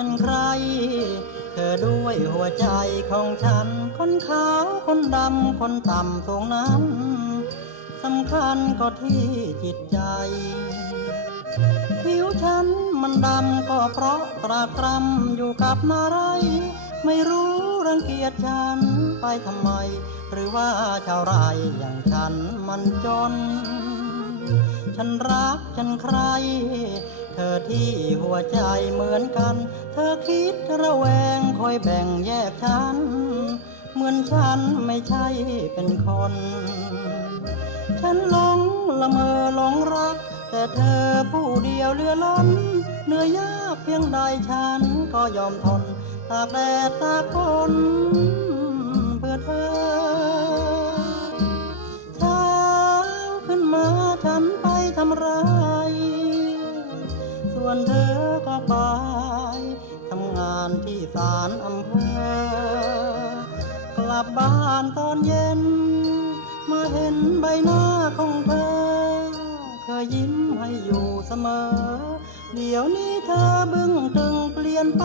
ันใคร เธอด้วยหัวใจของฉัน คนขาวคนดำคนต่ำสูงนั้นสำคัญก็ที่จิตใจ ผิวฉันมันดำก็เพราะตรากตรำอยู่กับนาไร ไม่รู้รังเกียจฉันไปทำไม หรือว่าชาวไรอย่างฉันมันจน ฉันรักฉันใคร เธอที่หัวใจเหมือนกัน เธอคิดระแวงคอยแบ่งแยกฉัน เหมือนฉันไม่ใช่เป็นคน ฉันหลงละเมอหลงรัก แต่เธอผู้เดียวเรือล้นเหนื่อยยากเพียงใดฉันก็ยอมทน ตากแดดตากฝนเพื่อเธอ วนเธอก็ไป ทำงานที่ศาลอำเภอกลับบ้านตอนเย็น มาเห็นใบหน้าของเธอ เคยยิ้มให้อยู่เสมอ เดี๋ยวนี้เธอบึ้งตึงเปลี่ยนไป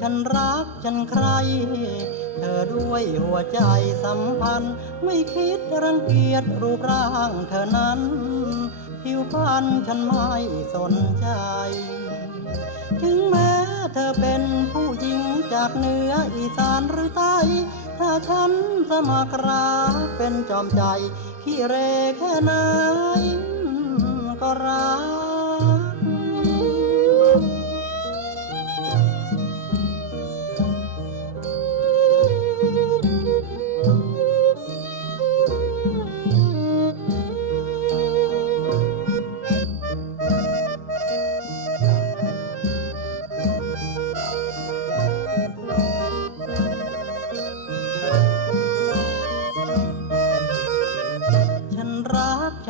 ฉันรักฉันใคร เธอด้วยหัวใจสัมพันธ์ ไม่คิดรังเกียจรูปร่างเธอนั้น ผิวพรรณฉันไม่สนใจ ถึงแม้เธอเป็นผู้หญิงจากเหนืออีสานหรือใต้ ถ้าฉันสมัครรักเป็นจอมใจขี้เรแค่ไหนก็รัก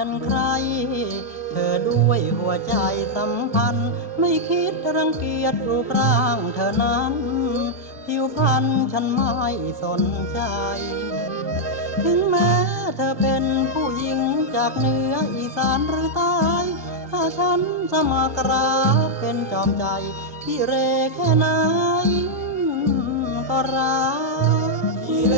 กันใคร เธอด้วยหัวใจสัมพันธ์ ไม่คิดรังเกียจรูปร่างเธอนั้น ผิวพรรณฉันไม่สนใจ ถึงแม้เธอเป็นผู้หญิงจากเหนืออีสานหรือใต้ถ้าฉันสมัครรักเป็นจอมใจที่เรแค่ไหนก็รักขี่เล